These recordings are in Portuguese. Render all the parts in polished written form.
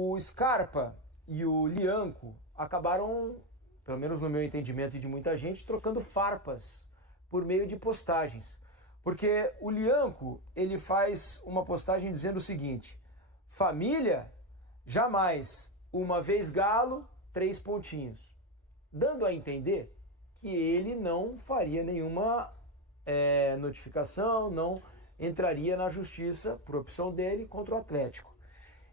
o Scarpa e o Lianco acabaram, pelo menos no meu entendimento e de muita gente, trocando farpas por meio de postagens. Porque o Lianco, ele faz uma postagem dizendo o seguinte: família, jamais, uma vez galo, 3 pontinhos. Dando a entender que ele não faria nenhuma notificação, não entraria na justiça, por opção dele, contra o Atlético.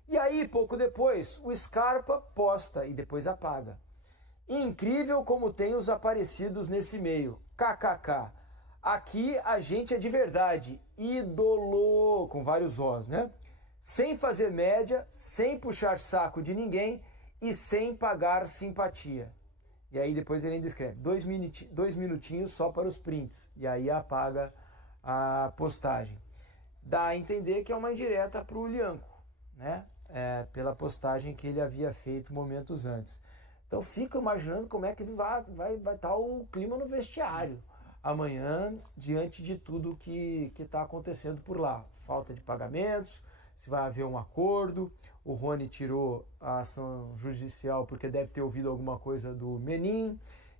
E aí, pouco depois, o Scarpa posta e depois apaga. Incrível como tem os aparecidos nesse meio. KKK. Aqui a gente é de verdade. Ídolo, com vários Os, né? Sem fazer média, sem puxar saco de ninguém e sem pagar simpatia. E aí depois ele ainda escreve 2 minutinhos só para os prints. E aí apaga a postagem. Dá a entender que é uma indireta para o Lianco, né? Pela postagem que ele havia feito momentos antes. Então fica imaginando como é que vai estar o clima no vestiário amanhã, diante de tudo que está acontecendo por lá. Falta de pagamentos, se vai haver um acordo. O Rony tirou a ação judicial porque deve ter ouvido alguma coisa do Menin,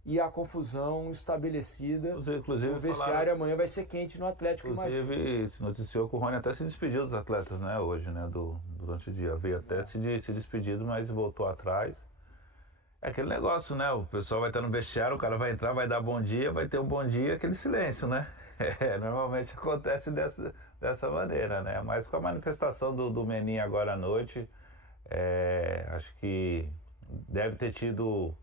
e a confusão estabelecida no vestiário amanhã vai ser quente no Atlético. Inclusive, se noticiou que o Rony até se despediu dos atletas, né, hoje, né, durante o dia. Veio até se despedido, mas voltou atrás. É aquele negócio, né, o pessoal vai estar no vestiário, o cara vai entrar, vai dar bom dia, vai ter um bom dia, aquele silêncio, né. Normalmente acontece dessa maneira, né, mas com a manifestação do Menin agora à noite, acho que deve ter tido...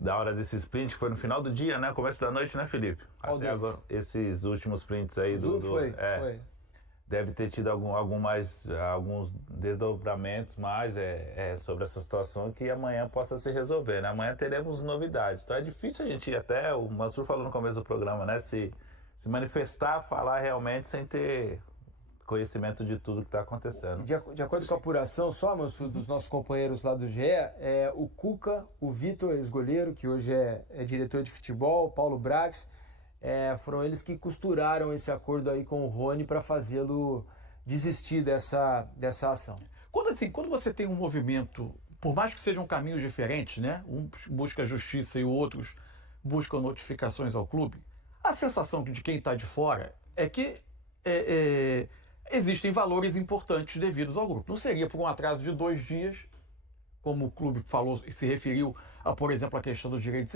da hora desse sprint, que foi no final do dia, né? Começo da noite, né, Felipe? Até agora, esses últimos prints aí foi. Deve ter tido alguns desdobramentos mais sobre essa situação que amanhã possa se resolver, né? Amanhã teremos novidades. Então é difícil a gente, até o Mansur falou no começo do programa, né? Se manifestar, falar realmente sem ter conhecimento de tudo que está acontecendo. De acordo com a apuração, só, Mansur, dos nossos companheiros lá do GE, o Cuca, o Vitor, ex-goleiro, que hoje é diretor de futebol, Paulo Brax, foram eles que costuraram esse acordo aí com o Rony para fazê-lo desistir dessa ação. Quando você tem um movimento, por mais que sejam caminhos diferentes, né? Um busca a justiça e outros buscam notificações ao clube, a sensação de quem está de fora é que existem valores importantes devidos ao grupo. Não seria por um atraso de 2 dias, como o clube falou e se referiu a, por exemplo, a questão dos direitos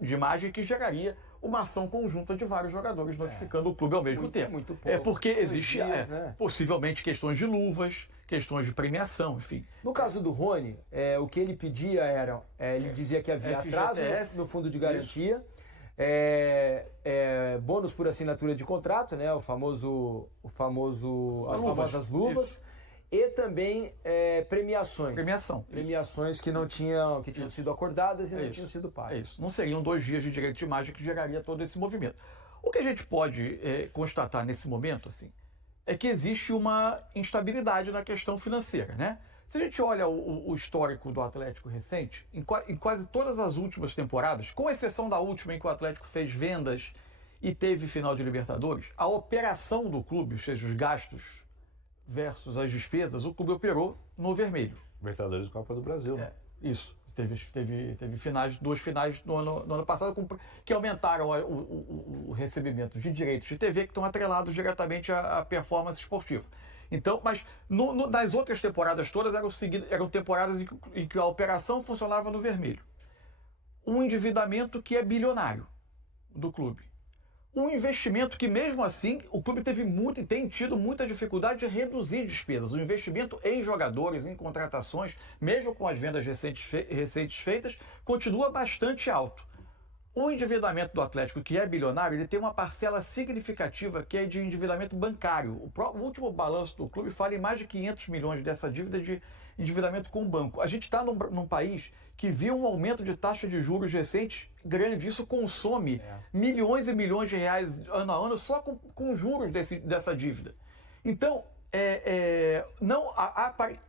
de imagem, que geraria uma ação conjunta de vários jogadores notificando o clube ao mesmo tempo. Muito pouco. Porque existe possivelmente questões de luvas, questões de premiação, enfim. No caso do Rony, o que ele pedia era, ele dizia que havia atraso no fundo de garantia, bônus por assinatura de contrato, né? As famosas luvas. E também premiações. Premiações que tinham sido acordadas e não tinham sido pagas. Isso. Não seriam 2 dias de direito de imagem que geraria todo esse movimento. O que a gente pode constatar nesse momento, assim, é que existe uma instabilidade na questão financeira, né? Se a gente olha o histórico do Atlético recente, em quase todas as últimas temporadas, com exceção da última em que o Atlético fez vendas e teve final de Libertadores, a operação do clube, ou seja, os gastos versus as despesas, o clube operou no vermelho. Libertadores e Copa do Brasil. Isso. Teve 2 finais no ano passado que aumentaram o recebimento de direitos de TV que estão atrelados diretamente à performance esportiva. Então, mas nas outras temporadas todas eram temporadas em que a operação funcionava no vermelho. Um endividamento que é bilionário do clube. Um investimento que, mesmo assim, o clube tem tido muita dificuldade de reduzir despesas. O investimento em jogadores, em contratações, mesmo com as vendas recentes feitas, continua bastante alto. O endividamento do Atlético, que é bilionário, ele tem uma parcela significativa que é de endividamento bancário. O último balanço do clube fala em mais de 500 milhões dessa dívida de endividamento com o banco. A gente está num país que viu um aumento de taxa de juros recente grande. Isso consome milhões e milhões de reais ano a ano só com juros dessa dívida. Então,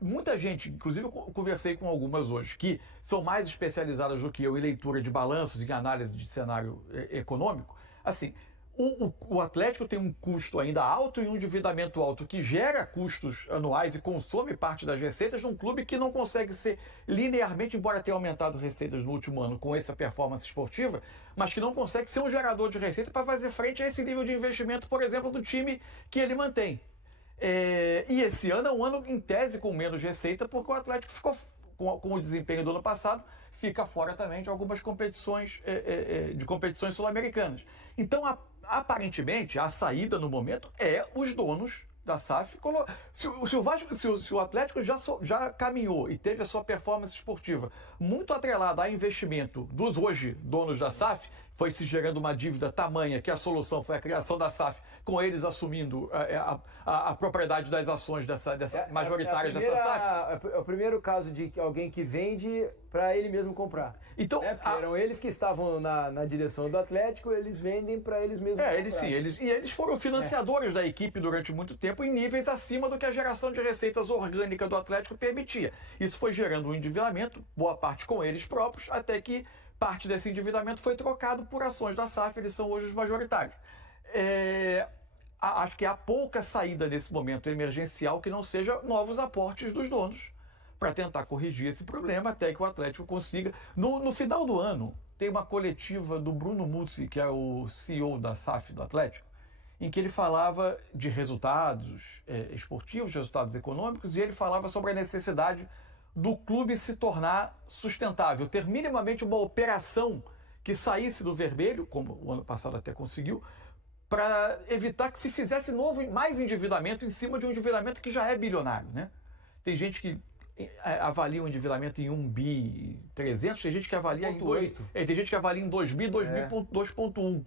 muita gente, inclusive eu conversei com algumas hoje, que são mais especializadas do que eu em leitura de balanços e análise de cenário econômico. Assim, O Atlético tem um custo ainda alto e um endividamento alto que gera custos anuais e consome parte das receitas num clube que não consegue ser linearmente, embora tenha aumentado receitas no último ano com essa performance esportiva, mas que não consegue ser um gerador de receita para fazer frente a esse nível de investimento, por exemplo, do time que ele mantém. E esse ano é um ano, em tese, com menos receita, porque o Atlético ficou, com o desempenho do ano passado, fica fora também de algumas competições, de competições sul-americanas. Então, aparentemente, a saída no momento é os donos da SAF. Se o Atlético já caminhou e teve a sua performance esportiva muito atrelada a investimento dos hoje donos da SAF, foi se gerando uma dívida tamanha que a solução foi a criação da SAF, com eles assumindo a propriedade das ações majoritárias dessa SAF. É o primeiro caso de alguém que vende para ele mesmo comprar. Então, eram eles que estavam na direção do Atlético, eles vendem para eles mesmos comprar. Eles foram financiadores da equipe durante muito tempo em níveis acima do que a geração de receitas orgânica do Atlético permitia. Isso foi gerando um endividamento, boa parte com eles próprios, até que parte desse endividamento foi trocado por ações da SAF, eles são hoje os majoritários. Acho que há pouca saída desse momento emergencial que não seja novos aportes dos donos para tentar corrigir esse problema até que o Atlético consiga. No final do ano, tem uma coletiva do Bruno Mussi, que é o CEO da SAF do Atlético, em que ele falava de resultados esportivos, resultados econômicos, e ele falava sobre a necessidade do clube se tornar sustentável, ter minimamente uma operação que saísse do vermelho, como o ano passado até conseguiu, para evitar que se fizesse mais endividamento em cima de um endividamento que já é bilionário, né? Tem gente que avalia o endividamento em 1 bi 300, tem gente que avalia em 8. Tem gente que avalia em 2 bi, 2,1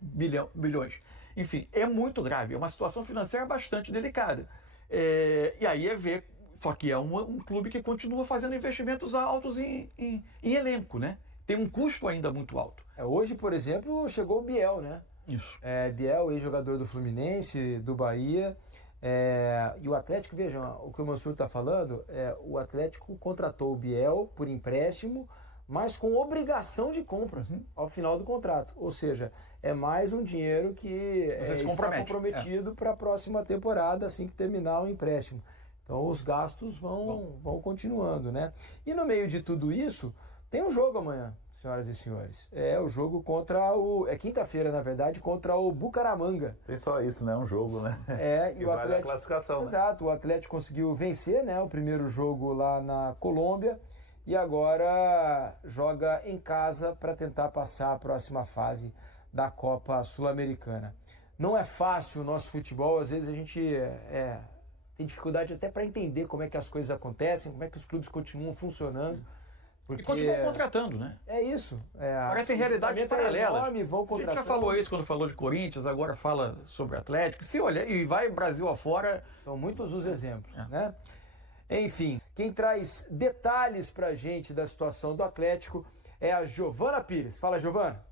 bilhões. Enfim, é muito grave, é uma situação financeira bastante delicada. E aí ver, só que é um clube que continua fazendo investimentos altos em elenco, né? Tem um custo ainda muito alto. Hoje, por exemplo, chegou o Biel, né? Isso. Biel, ex-jogador do Fluminense, do Bahia. E o Atlético, vejam, o que o Mansur está falando, o Atlético contratou o Biel por empréstimo, mas com obrigação de compra ao final do contrato. Ou seja, é mais um dinheiro que está comprometido para a próxima temporada, assim que terminar o empréstimo. Então os gastos vão continuando, né? E no meio de tudo isso, tem um jogo amanhã, senhoras e senhores. O jogo contra quinta-feira, na verdade, contra o Bucaramanga. Tem só isso, né? Um jogo, né? E o Atlético, vale a classificação, exato, né? O Atlético conseguiu vencer, né? O primeiro jogo lá na Colômbia e agora joga em casa para tentar passar a próxima fase da Copa Sul-Americana. Não é fácil o nosso futebol, às vezes a gente tem dificuldade até para entender como é que as coisas acontecem, como é que os clubes continuam funcionando. Porque... E continuam contratando, né? É isso. Parecem realidades paralelas. Enorme, vão contratando. A gente já falou isso quando falou de Corinthians, agora fala sobre Atlético. Se olha, e vai Brasil afora... São muitos os exemplos, né? Enfim, quem traz detalhes pra gente da situação do Atlético é a Giovana Pires. Fala, Giovana.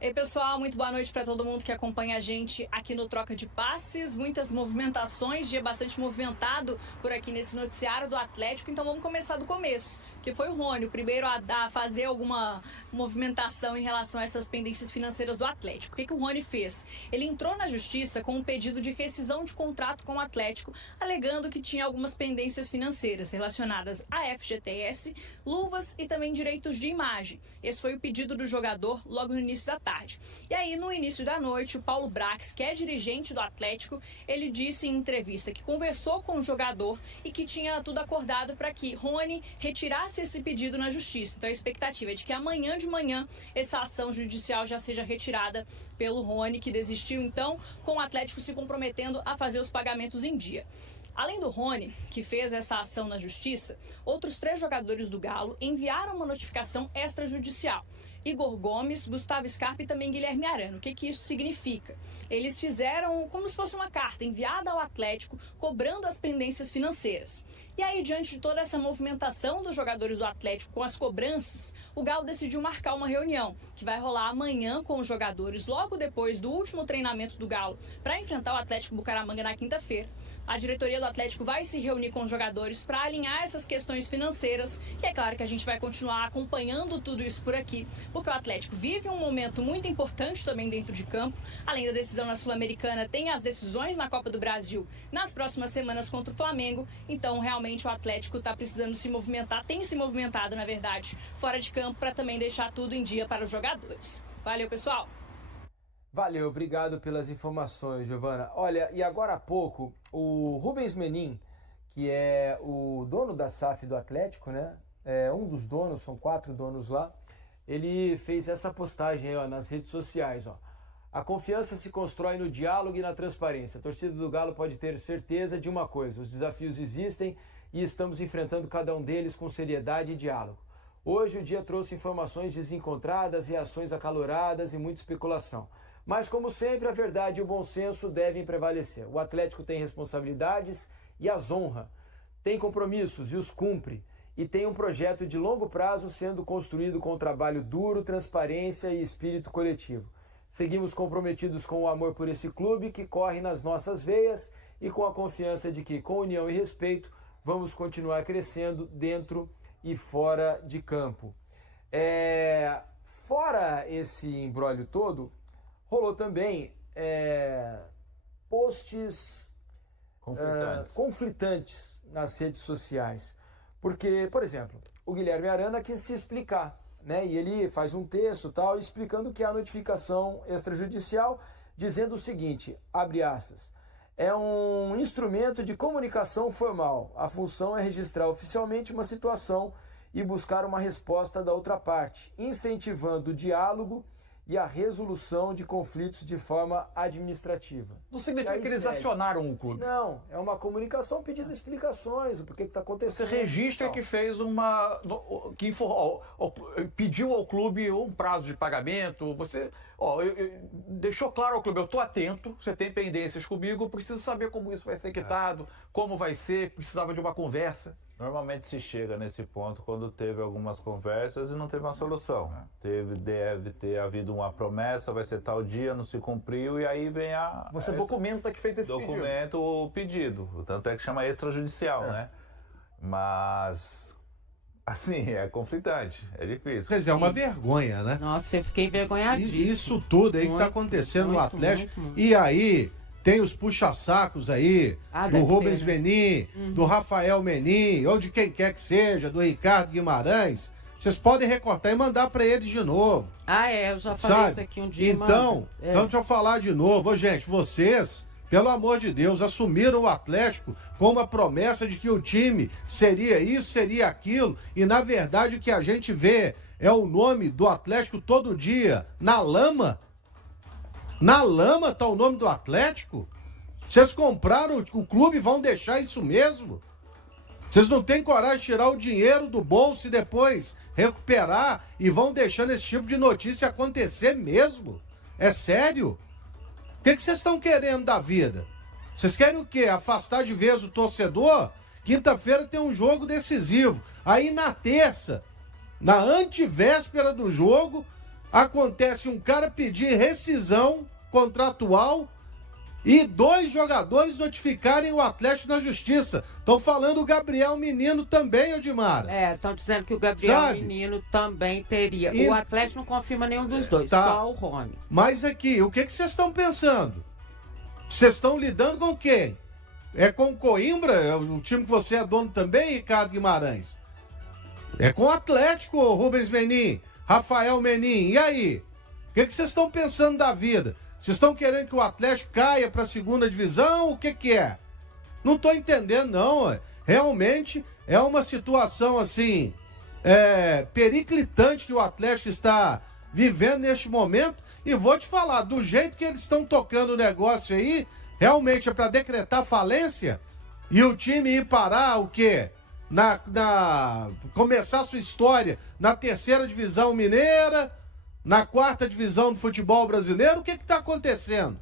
Ei, pessoal, muito boa noite para todo mundo que acompanha a gente aqui no Troca de Passes. Muitas movimentações, dia bastante movimentado por aqui nesse noticiário do Atlético. Então vamos começar do começo, que foi o Rony, o primeiro a fazer alguma movimentação em relação a essas pendências financeiras do Atlético. O que o Rony fez? Ele entrou na justiça com um pedido de rescisão de contrato com o Atlético, alegando que tinha algumas pendências financeiras relacionadas a FGTS, luvas e também direitos de imagem. Esse foi o pedido do jogador logo no início da tarde. E aí, no início da noite, o Paulo Brax, que é dirigente do Atlético, ele disse em entrevista que conversou com o jogador e que tinha tudo acordado para que Rony retirasse esse pedido na justiça. Então a expectativa é de que amanhã de manhã essa ação judicial já seja retirada pelo Rony, que desistiu então, com o Atlético se comprometendo a fazer os pagamentos em dia. Além do Rony, que fez essa ação na justiça, outros 3 jogadores do Galo enviaram uma notificação extrajudicial. Igor Gomes, Gustavo Scarpa e também Guilherme Arana. O que isso significa? Eles fizeram como se fosse uma carta enviada ao Atlético cobrando as pendências financeiras. E aí, diante de toda essa movimentação dos jogadores do Atlético com as cobranças, o Galo decidiu marcar uma reunião que vai rolar amanhã com os jogadores, logo depois do último treinamento do Galo, para enfrentar o Atlético Bucaramanga na quinta-feira. A diretoria do Atlético vai se reunir com os jogadores para alinhar essas questões financeiras, e é claro que a gente vai continuar acompanhando tudo isso por aqui, porque o Atlético vive um momento muito importante também dentro de campo. Além da decisão na Sul-Americana, tem as decisões na Copa do Brasil nas próximas semanas contra o Flamengo. Então, realmente, o Atlético está precisando se movimentar, tem se movimentado, na verdade, fora de campo, para também deixar tudo em dia para os jogadores. Valeu, pessoal! Valeu, obrigado pelas informações, Giovana. Olha, e agora há pouco, o Rubens Menin, que é o dono da SAF do Atlético, né? É um dos donos, são 4 donos lá. Ele fez essa postagem aí, ó, nas redes sociais, ó. A confiança se constrói no diálogo e na transparência. A torcida do Galo pode ter certeza de uma coisa: os desafios existem e estamos enfrentando cada um deles com seriedade e diálogo. Hoje o dia trouxe informações desencontradas, reações acaloradas e muita especulação. Mas, como sempre, a verdade e o bom senso devem prevalecer. O Atlético tem responsabilidades e as honra, tem compromissos e os cumpre, e tem um projeto de longo prazo sendo construído com trabalho duro, transparência e espírito coletivo. Seguimos comprometidos com o amor por esse clube que corre nas nossas veias e com a confiança de que, com união e respeito, vamos continuar crescendo dentro e fora de campo. Fora esse imbróglio todo, rolou também posts conflitantes nas redes sociais. Porque, por exemplo, o Guilherme Arana quis se explicar, né? E ele faz um texto tal, explicando que a notificação extrajudicial, dizendo o seguinte, abre aspas, é um instrumento de comunicação formal. A função é registrar oficialmente uma situação e buscar uma resposta da outra parte, incentivando o diálogo e a resolução de conflitos de forma administrativa. Não significa que eles acionaram o clube. Não, é uma comunicação pedindo explicações, o porquê que está acontecendo. Você registra que fez pediu ao clube um prazo de pagamento, você deixou claro ao clube, eu estou atento, você tem pendências comigo, preciso saber como isso vai ser quitado, como vai ser, precisava de uma conversa. Normalmente se chega nesse ponto quando teve algumas conversas e não teve uma solução. Deve ter havido uma promessa, vai ser tal dia, não se cumpriu, e aí vem Você documenta que fez esse pedido. Documenta o pedido. Tanto é que chama extrajudicial, né? Mas, assim, é conflitante, é difícil. Quer dizer, é uma vergonha, né? Nossa, eu fiquei envergonhadíssimo. Isso tudo aí que está acontecendo no Atlético. Muito. E aí, tem os puxa-sacos aí, do Rubens Menin, do Rafael Menin, ou de quem quer que seja, do Ricardo Guimarães. Vocês podem recortar e mandar para eles de novo. Eu já falei isso aqui um dia. Então deixa eu falar de novo. Ô, gente, vocês, pelo amor de Deus, assumiram o Atlético com uma promessa de que o time seria isso, seria aquilo, e na verdade o que a gente vê é o nome do Atlético todo dia na lama. Na lama tá o nome do Atlético? Vocês compraram o clube e vão deixar isso mesmo? Vocês não têm coragem de tirar o dinheiro do bolso e depois recuperar e vão deixando esse tipo de notícia acontecer mesmo? É sério? O que vocês estão querendo da vida? Vocês querem o quê? Afastar de vez o torcedor? Quinta-feira tem um jogo decisivo. Aí na terça, na antevéspera do jogo, acontece um cara pedir rescisão contratual e 2 jogadores notificarem o Atlético na justiça. Estão falando o Gabriel Menino também, Odimara. Estão dizendo que o Gabriel Menino também teria. O Atlético não confirma nenhum dos dois, só o Rony. Mas aqui, o que vocês estão pensando? Vocês estão lidando com quem? É com o Coimbra, o time que você é dono também, Ricardo Guimarães? É com o Atlético, Rubens Menin, Rafael Menin. E aí? O que vocês estão pensando da vida? Vocês estão querendo que o Atlético caia para a segunda divisão? O que é? Não estou entendendo, não. Realmente é uma situação assim, periclitante que o Atlético está vivendo neste momento. E vou te falar, do jeito que eles estão tocando o negócio aí, realmente é para decretar falência e o time ir parar o quê? Começar sua história na 3ª divisão mineira, na 4ª divisão do futebol brasileiro. O que está acontecendo?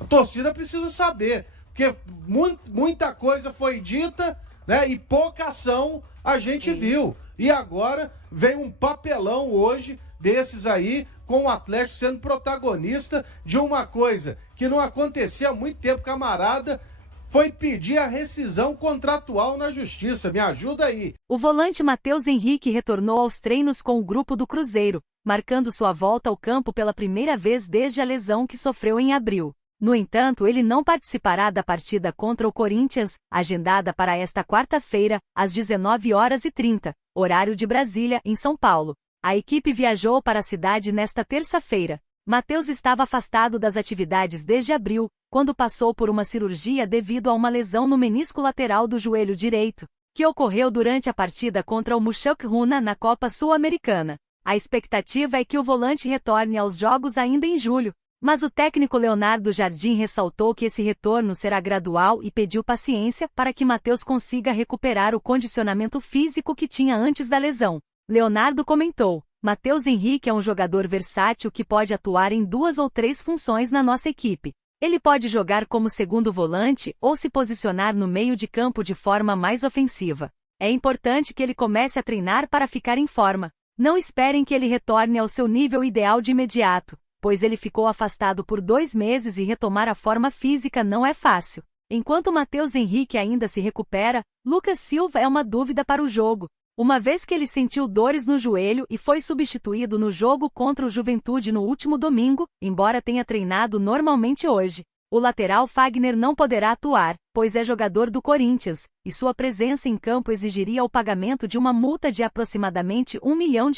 A torcida precisa saber, porque muita coisa foi dita, né? E pouca ação a gente viu. E agora vem um papelão hoje desses aí, com o Atlético sendo protagonista de uma coisa que não acontecia há muito tempo. Camarada foi pedir a rescisão contratual na justiça. Me ajuda aí. O volante Matheus Henrique retornou aos treinos com o grupo do Cruzeiro, marcando sua volta ao campo pela primeira vez desde a lesão que sofreu em abril. No entanto, ele não participará da partida contra o Corinthians, agendada para esta quarta-feira, às 19h30, horário de Brasília, em São Paulo. A equipe viajou para a cidade nesta terça-feira. Matheus estava afastado das atividades desde abril, quando passou por uma cirurgia devido a uma lesão no menisco lateral do joelho direito, que ocorreu durante a partida contra o Mushoku Runa na Copa Sul-Americana. A expectativa é que o volante retorne aos jogos ainda em julho, mas o técnico Leonardo Jardim ressaltou que esse retorno será gradual e pediu paciência para que Matheus consiga recuperar o condicionamento físico que tinha antes da lesão. Leonardo comentou: Matheus Henrique é um jogador versátil que pode atuar em 2 ou 3 funções na nossa equipe. Ele pode jogar como segundo volante ou se posicionar no meio de campo de forma mais ofensiva. É importante que ele comece a treinar para ficar em forma. Não esperem que ele retorne ao seu nível ideal de imediato, pois ele ficou afastado por 2 meses e retomar a forma física não é fácil. Enquanto Matheus Henrique ainda se recupera, Lucas Silva é uma dúvida para o jogo, uma vez que ele sentiu dores no joelho e foi substituído no jogo contra o Juventude no último domingo, embora tenha treinado normalmente hoje. O lateral Fagner não poderá atuar, pois é jogador do Corinthians, e sua presença em campo exigiria o pagamento de uma multa de aproximadamente R$1 milhão.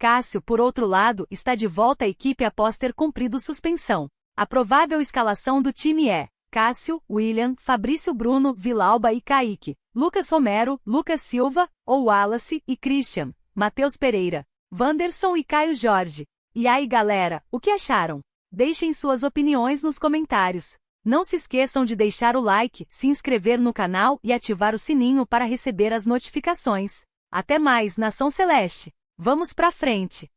Cássio, por outro lado, está de volta à equipe após ter cumprido suspensão. A provável escalação do time é Cássio, William, Fabrício Bruno, Vilauba e Kaique, Lucas Romero, Lucas Silva, ou Wallace e Christian, Matheus Pereira, Wanderson e Caio Jorge. E aí galera, o que acharam? Deixem suas opiniões nos comentários. Não se esqueçam de deixar o like, se inscrever no canal e ativar o sininho para receber as notificações. Até mais, Nação Celeste! Vamos pra frente!